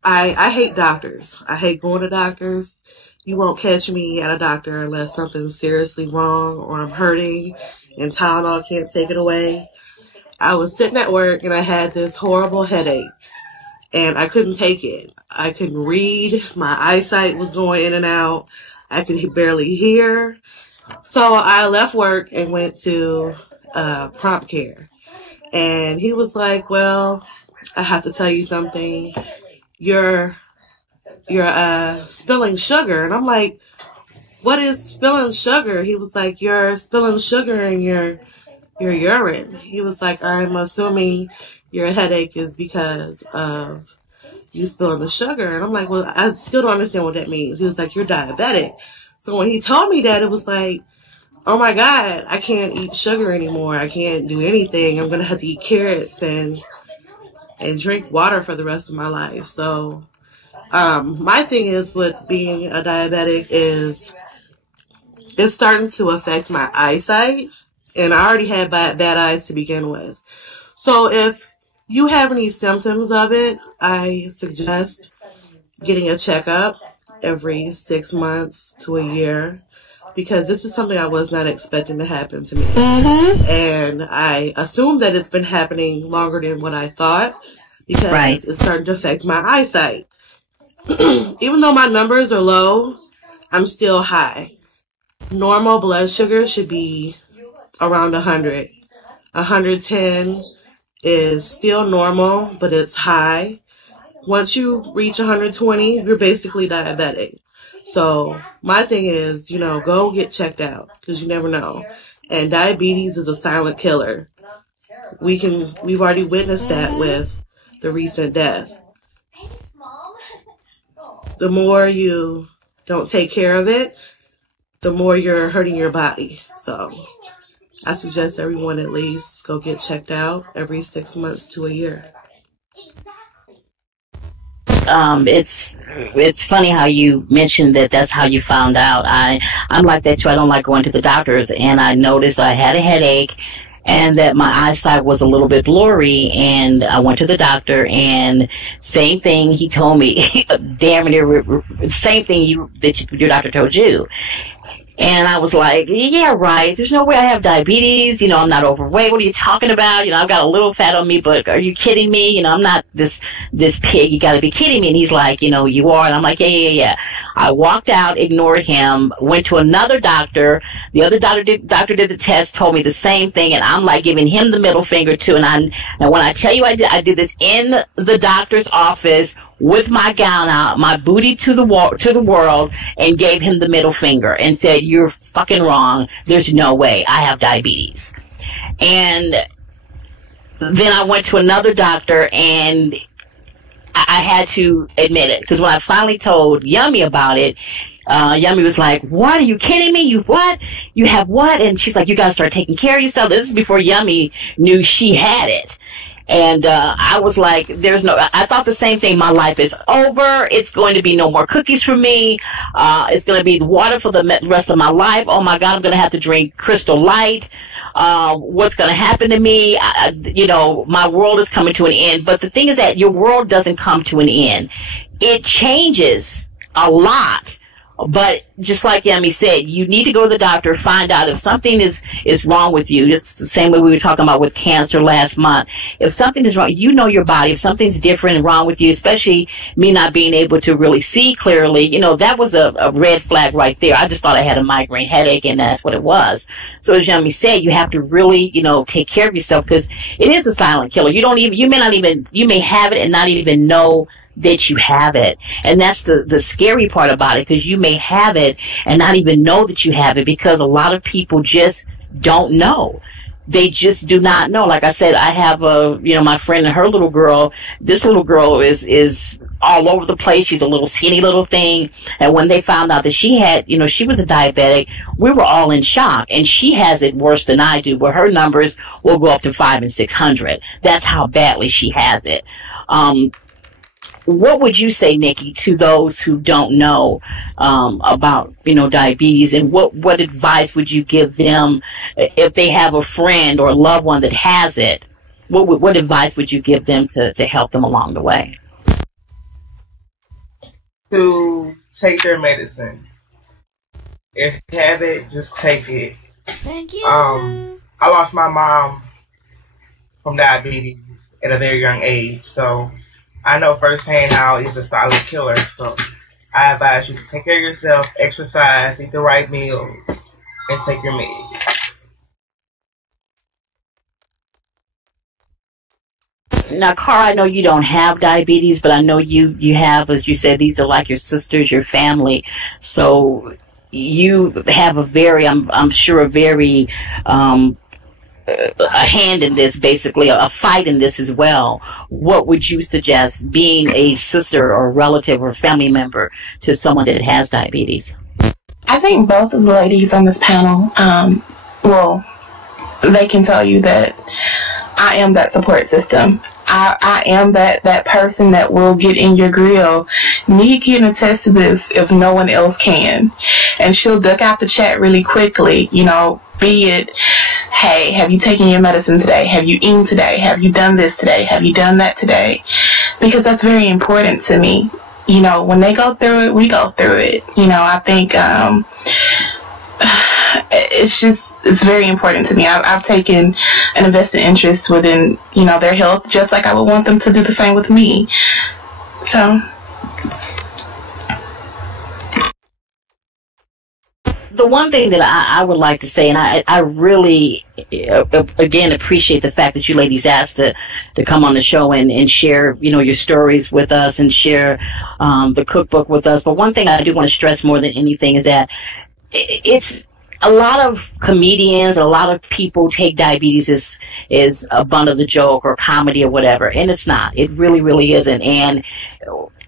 I hate doctors. I hate going to doctors. You won't catch me at a doctor unless something's seriously wrong or I'm hurting and Tylenol can't take it away. I was sitting at work and I had this horrible headache and I couldn't take it. I couldn't read. My eyesight was going in and out. I could barely hear. So I left work and went to prompt care. And he was like, well, I have to tell you something. You're spilling sugar. And I'm like, what is spilling sugar? He was like, you're spilling sugar in your urine. He was like, I'm assuming your headache is because of you spilling the sugar. And I'm like, well, I still don't understand what that means. He was like, you're diabetic. So when he told me that, it was like, oh my God, I can't eat sugar anymore. I can't do anything. I'm going to have to eat carrots and drink water for the rest of my life. So my thing is with being a diabetic is it's starting to affect my eyesight. And I already had bad eyes to begin with. So if you have any symptoms of it, I suggest getting a checkup every 6 months to a year. Because this is something I was not expecting to happen to me. And I assume that it's been happening longer than what I thought. Because it's starting to affect my eyesight. Even though my numbers are low, I'm still high. Normal blood sugar should be around 100. 110 is still normal, but it's high. Once you reach 120, you're basically diabetic. So my thing is, go get checked out because you never know. And diabetes is a silent killer. We've already witnessed that with the recent death. The more you don't take care of it, the more you're hurting your body. So I suggest everyone at least go get checked out every 6 months to a year. It's funny how you mentioned that that's how you found out. I'm like that too. I don't like going to the doctors, and I noticed I had a headache and that my eyesight was a little bit blurry, and I went to the doctor, and same thing he told me, damn near same thing that your doctor told you. And I was like, yeah, right. There's no way I have diabetes. I'm not overweight. What are you talking about? I've got a little fat on me, but are you kidding me? I'm not this pig. You got to be kidding me. And he's like, you are. And I'm like, yeah. I walked out, ignored him, went to another doctor. The other doctor did the test, told me the same thing. And I'm like giving him the middle finger too. And when I tell you I did this in the doctor's office with my gown out, my booty to the world, and gave him the middle finger and said, you're fucking wrong. There's no way I have diabetes. And then I went to another doctor, and I had to admit it. Because when I finally told Yummy about it, Yummy was like, what? Are you kidding me? You what? You have what? And she's like, you got to start taking care of yourself. This is before Yummy knew she had it. And I was like, I thought the same thing. My life is over. It's going to be no more cookies for me. It's going to be water for the rest of my life. Oh my God, I'm going to have to drink Crystal Light. What's going to happen to me? My world is coming to an end. But the thing is that your world doesn't come to an end. It changes a lot. But just like Yummy said, you need to go to the doctor, find out if something is wrong with you. Just the same way we were talking about with cancer last month. If something is wrong, your body. If something's different and wrong with you, especially me not being able to really see clearly, that was a red flag right there. I just thought I had a migraine headache, and that's what it was. So as Yummy said, you have to really, take care of yourself, because it is a silent killer. You may have it and not even know that you have it. And that's the scary part about it, because you may have it and not even know that you have it, because a lot of people just don't know. they just do not know. Like I said, I have my friend and her little girl. This little girl is all over the place. She's a little skinny little thing. And when they found out that she had, she was a diabetic, we were all in shock. And she has it worse than I do, where her numbers will go up to 500 and 600. That's how badly she has it. What would you say, Nikki, to those who don't know about, diabetes, and what advice would you give them if they have a friend or a loved one that has it? What advice would you give them to help them along the way? To take their medicine. If you have it, just take it. Thank you. I lost my mom from diabetes at a very young age, so I know firsthand how it's a silent killer. So I advise you to take care of yourself, exercise, eat the right meals, and take your meds. Now, Cara, I know you don't have diabetes, but I know you have, as you said, these are like your sisters, your family. So you have a very, I'm sure, a very a hand in this, basically a fight in this as well. What would you suggest being a sister or relative or family member to someone that has diabetes? I think both of the ladies on this panel, they can tell you that I am that support system. I am that person that will get in your grill. Nikki can attest to this if no one else can. And she'll duck out the chat really quickly, be it, hey, have you taken your medicine today? Have you eaten today? Have you done this today? Have you done that today? Because that's very important to me. When they go through it, we go through it. I think it's very important to me. I've taken an invested interest within, their health, just like I would want them to do the same with me. So. The one thing that I would like to say, and I really, again, appreciate the fact that you ladies asked to come on the show and share, your stories with us and share the cookbook with us. But one thing I do want to stress more than anything is that it's a lot of comedians, a lot of people take diabetes as a butt of the joke or comedy or whatever, and it's not. It really, really isn't. And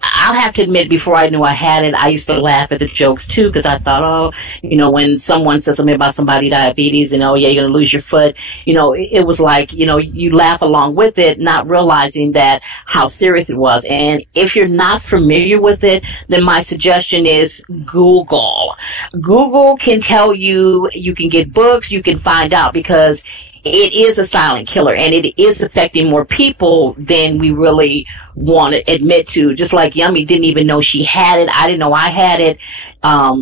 I'll have to admit, before I knew I had it, I used to laugh at the jokes too, because I thought, when someone says something about somebody diabetes and, you're going to lose your foot, it was like, you laugh along with it, not realizing that how serious it was. And if you're not familiar with it, then my suggestion is Google. Google can tell you, you can get books, you can find out, because it is a silent killer, and it is affecting more people than we really want to admit to. Just like Yummy didn't even know she had it. I didn't know I had it.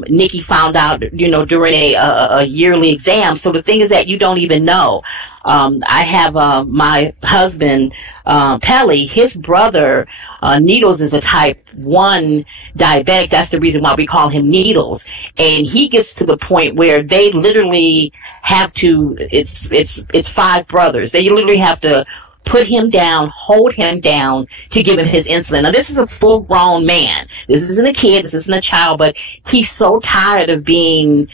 Nikki found out, during a yearly exam. So the thing is that you don't even know. I have my husband, Pelly, his brother, Needles, is a type 1 diabetic. That's the reason why we call him Needles. And he gets to the point where they literally have to, it's 5 brothers. They literally have to put him down, hold him down to give him his insulin. Now, this is a full-grown man. This isn't a kid. This isn't a child, but he's so tired of being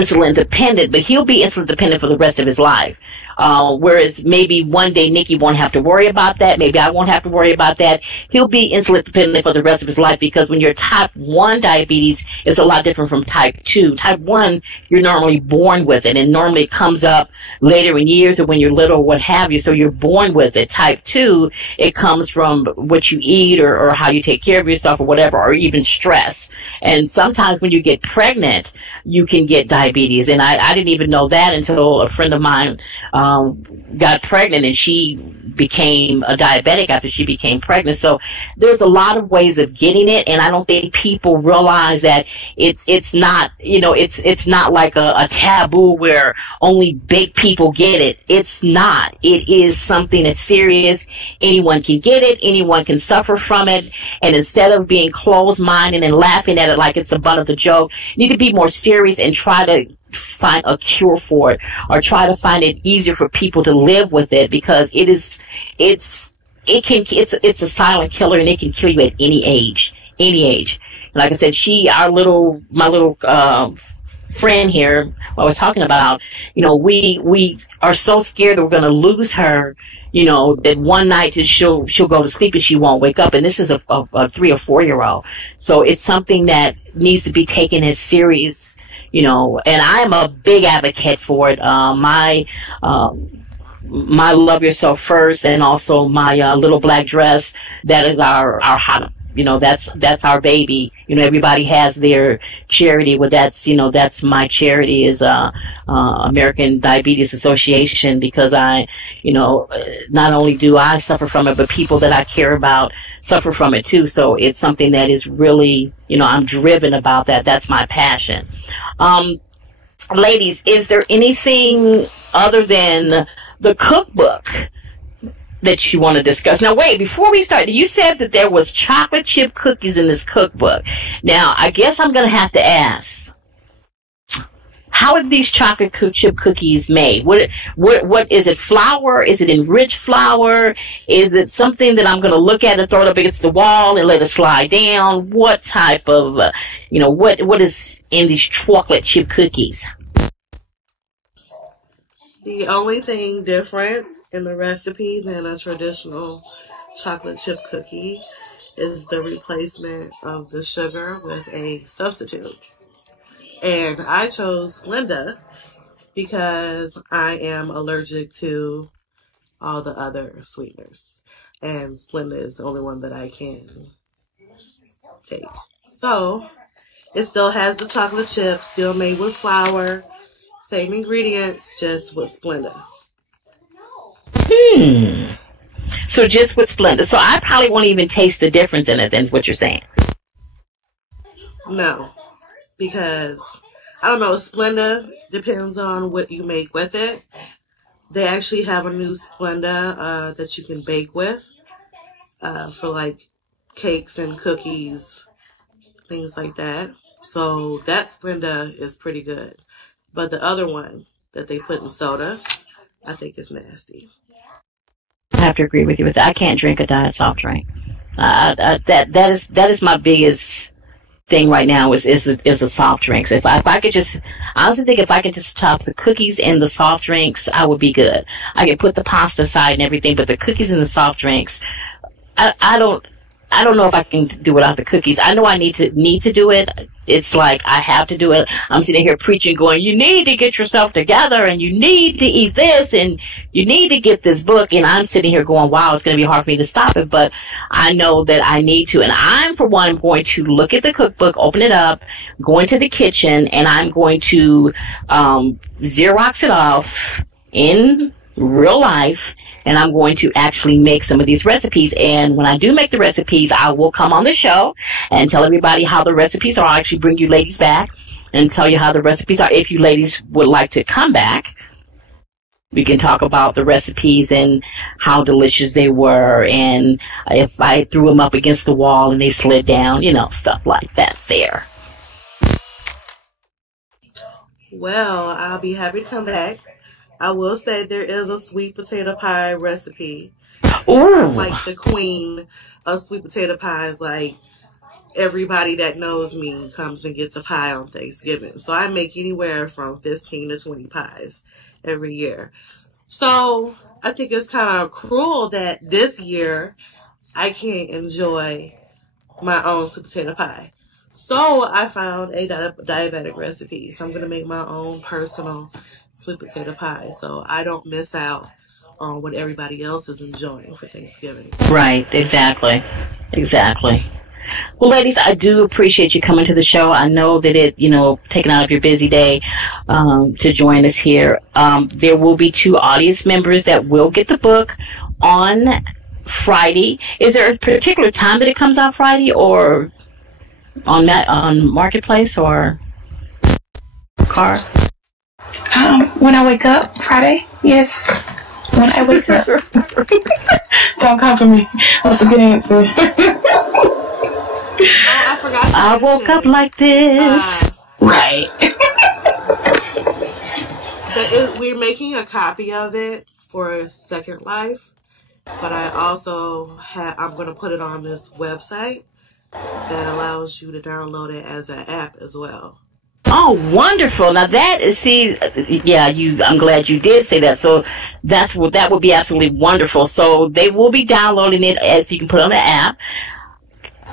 insulin dependent, but he'll be insulin dependent for the rest of his life. Whereas maybe one day Nikki won't have to worry about that. Maybe I won't have to worry about that. He'll be insulin dependent for the rest of his life, because when you're type 1 diabetes, it's a lot different from type 2. Type 1, you're normally born with it, and normally it comes up later in years or when you're little, what have you. So you're born with it. Type 2, it comes from what you eat or how you take care of yourself or whatever, or even stress. And sometimes when you get pregnant, you can get diabetes. And I didn't even know that until a friend of mine got pregnant, and she became a diabetic after she became pregnant. So there's a lot of ways of getting it, and I don't think people realize that it's not, it's not like a taboo where only big people get it. It's not. It is something that's serious. Anyone can get it. Anyone can suffer from it. And instead of being closed-minded and laughing at it like it's a butt of the joke, you need to be more serious and try to find a cure for it, or try to find it easier for people to live with it, because it's a silent killer, and it can kill you at any age. Like I said, my little friend here, I was talking about, we are so scared that we're going to lose her, that one night that she'll go to sleep and she won't wake up. And this is a 3 or 4 year old. So it's something that needs to be taken as serious, and I'm a big advocate for it. My Love Yourself First, and also my Little Black Dress, that is our hot, that's our baby. Everybody has their charity. Well, that's my charity, is American Diabetes Association, because I, not only do I suffer from it, but people that I care about suffer from it too. So it's something that is really, I'm driven about that. That's my passion. Ladies, is there anything other than the cookbook that you want to discuss? Now, wait, before we start, you said that there was chocolate chip cookies in this cookbook. Now, I guess I'm going to have to ask, how are these chocolate chip cookies made? What is it? Flour? Is it enriched flour? Is it something that I'm going to look at and throw it up against the wall and let it slide down? What type of, what is in these chocolate chip cookies? The only thing different in the recipe than a traditional chocolate chip cookie is the replacement of the sugar with a substitute. And I chose Splenda because I am allergic to all the other sweeteners. And Splenda is the only one that I can take. So, it still has the chocolate chip, still made with flour, same ingredients, just with Splenda. So just with Splenda. So I probably won't even taste the difference in it, then, is what you're saying. No, because, I don't know, Splenda depends on what you make with it. They actually have a new Splenda that you can bake with for like cakes and cookies, things like that. So that Splenda is pretty good. But the other one that they put in soda, I think is nasty. I have to agree with you with that. I can't drink a diet soft drink. That is my biggest thing right now is the soft drinks. If I could just, I honestly think if I could just top the cookies and the soft drinks, I would be good. I could put the pasta aside and everything, but the cookies and the soft drinks, I don't know if I can do without the cookies. I know I need to do it. It's like I have to do it. I'm sitting here preaching, going, you need to get yourself together, and you need to eat this, and you need to get this book. And I'm sitting here going, wow, it's going to be hard for me to stop it, but I know that I need to. And I'm, for one, going to look at the cookbook, open it up, go into the kitchen, and I'm going to Xerox it off in real life, and I'm going to actually make some of these recipes. And when I do make the recipes, I will come on the show and tell everybody how the recipes are. I'll actually bring you ladies back and tell you how the recipes are. If you ladies would like to come back, we can talk about the recipes and how delicious they were, and if I threw them up against the wall and they slid down, stuff like that there. Well, I'll be happy to come back. I will say there is a sweet potato pie recipe. I'm like the queen of sweet potato pies. Like, everybody that knows me comes and gets a pie on Thanksgiving. So I make anywhere from 15 to 20 pies every year. So I think it's kind of cruel that this year I can't enjoy my own sweet potato pie. So I found a diabetic recipe. So I'm going to make my own personal sweet potato pie, so I don't miss out on what everybody else is enjoying for Thanksgiving. Right, exactly. Well, ladies, I do appreciate you coming to the show. I know that it, taken out of your busy day to join us here. There will be 2 audience members that will get the book on Friday. Is there a particular time that it comes out, Friday, or on Marketplace or Car? When I wake up, Friday, yes. When I wake up. Don't come for me. That's a good answer. I forgot to I woke up like this. Right. We're making a copy of it for Second Life, but I also I'm going to put it on this website that allows you to download it as an app as well. Oh, wonderful. Now that is, see, yeah, I'm glad you did say that. So that would be absolutely wonderful. So they will be downloading it as you can put on the app.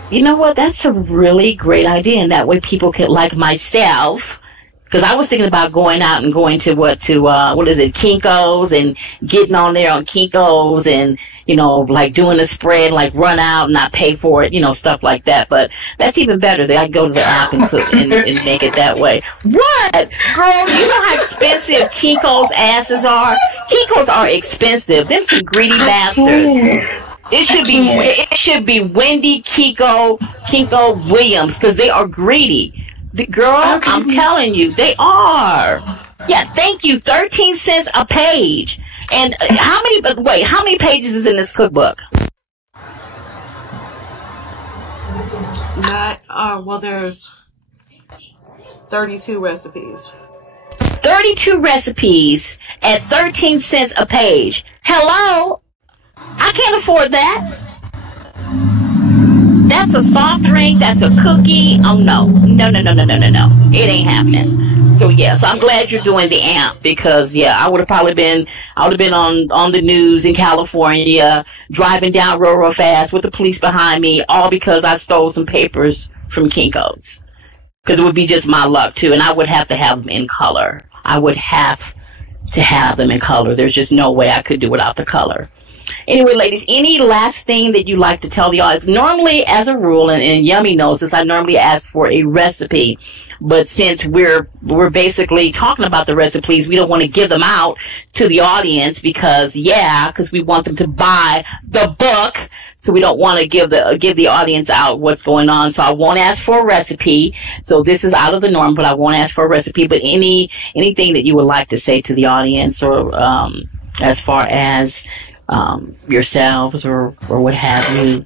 You know what? That's a really great idea. And that way people can, like myself, because I was thinking about going out and going to what is it, Kinko's, and getting on there on Kinko's and, you know, like doing a spread, like run out and not pay for it, you know, stuff like that. But that's even better. That I can go to the app and cook and make it that way. What? Girl, you know how expensive Kinko's asses are? Kinko's are expensive. Them some greedy bastards. It should be Wendy Kinko Williams, because they are greedy. Girl, I'm telling you, they are. Yeah, thank you. 13 cents a page. And how many pages is in this cookbook? Well, there's 32 recipes. 32 recipes at 13 cents a page. Hello? I can't afford that. That's a soft drink. That's a cookie. Oh, no. No. It ain't happening. So, yeah. So, I'm glad you're doing the AMP because, yeah, I would have been on the news in California, driving down real fast with the police behind me, all because I stole some papers from Kinko's. Because it would be just my luck, too. And I would have to have them in color. I would have to have them in color. There's just no way I could do without the color. Anyway, ladies, any last thing that you'd like to tell the audience? Normally, as a rule, and Yummy knows this, I normally ask for a recipe. But since we're basically talking about the recipes, we don't want to give them out to the audience because we want them to buy the book. So we don't want to give the audience out what's going on. So I won't ask for a recipe. So this is out of the norm, but I won't ask for a recipe. But anything that you would like to say to the audience, or as far as yourselves or what have you,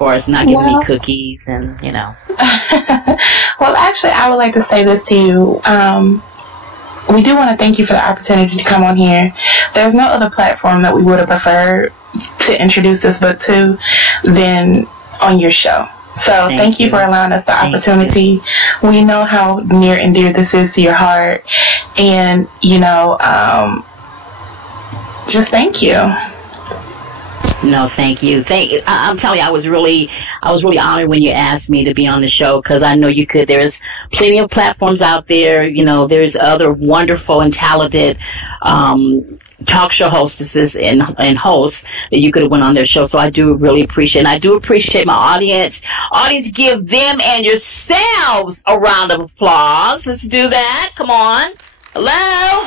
or as not giving me cookies and, you know. Well, actually, I would like to say this to you. We do want to thank you for the opportunity to come on here. There's no other platform that we would have preferred to introduce this book to than on your show. So thank you for allowing us the opportunity. We know how near and dear this is to your heart. And, you know, just thank you. No, thank you. I'm telling you, I was really honored when you asked me to be on the show because I know you could. There's plenty of platforms out there. You know, there's other wonderful and talented talk show hostesses and hosts that you could have went on their show. So I do really appreciate it. And I do appreciate my audience. Audience, give them and yourselves a round of applause. Let's do that. Come on. Hello.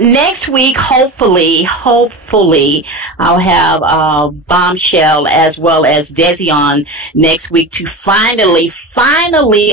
Next week, hopefully, I'll have Bombshell as well as Desi on next week to finally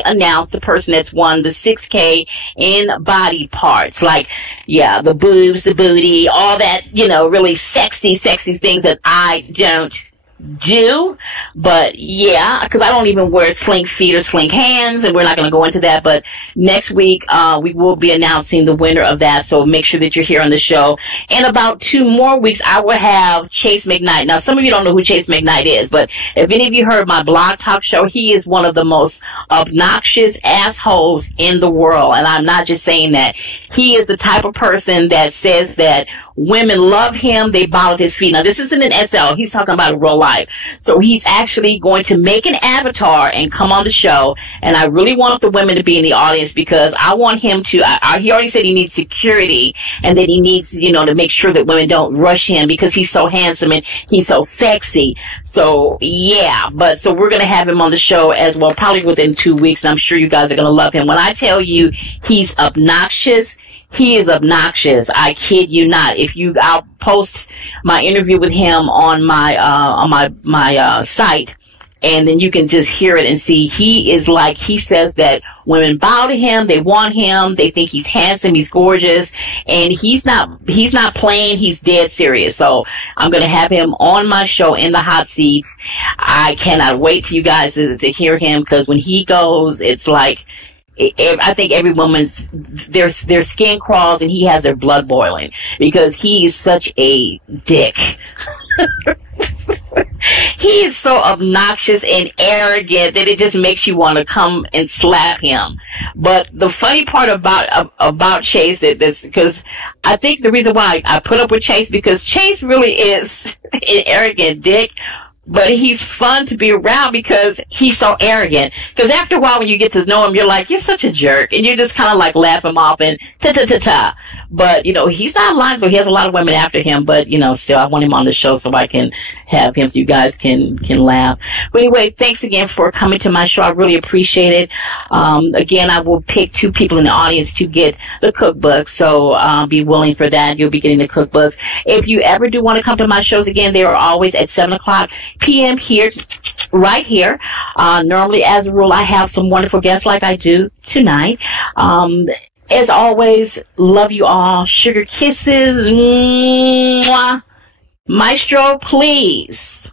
announce the person that's won the 6K in body parts. Like, yeah, the boobs, the booty, all that, you know, really sexy things that I don't do. But yeah, because I don't even wear slink feet or slink hands, and we're not going to go into that. But next week we will be announcing the winner of that, so make sure that you're here on the show. In about 2 more weeks I will have Chase McKnight. Now some of you don't know who Chase McKnight is, but if any of you heard my blog talk show, he is one of the most obnoxious assholes in the world. And I'm not just saying that. He is the type of person that says that women love him, they bow at his feet. Now this isn't an SL, he's talking about real life. So he's actually going to make an avatar and come on the show. And I really want the women to be in the audience because I want him to, he already said he needs security and that he needs, you know, to make sure that women don't rush him because he's so handsome and he's so sexy. So yeah, but so we're going to have him on the show as well, probably within 2 weeks. And I'm sure you guys are going to love him. When I tell you he's obnoxious, he is obnoxious. I kid you not. I'll post my interview with him on my site, and then you can just hear it and see he is like, he says that women bow to him, they want him, they think he's handsome, he's gorgeous, and he's not playing, he's dead serious. So I'm going to have him on my show in the hot seats. I cannot wait for you guys to hear him, because when he goes, it's like, I think every woman's, their skin crawls and he has their blood boiling, because he is such a dick. He is so obnoxious and arrogant that it just makes you want to come and slap him. But the funny part about Chase, because I think the reason why I put up with Chase, because Chase really is an arrogant dick. But he's fun to be around because he's so arrogant. Because after a while, when you get to know him, you're like, you're such a jerk. And you just kind of like laugh him off and ta-ta-ta-ta. But, you know, he's not lying, but he has a lot of women after him. But, you know, still, I want him on the show so I can have him so you guys can laugh. But anyway, thanks again for coming to my show. I really appreciate it. Again, I will pick 2 people in the audience to get the cookbook. So be willing for that. You'll be getting the cookbooks. If you ever do want to come to my shows again, they are always at 7 o'clock p.m. here, right here. Normally, as a rule, I have some wonderful guests like I do tonight. As always, love you all. Sugar kisses. Mwah. Maestro, please.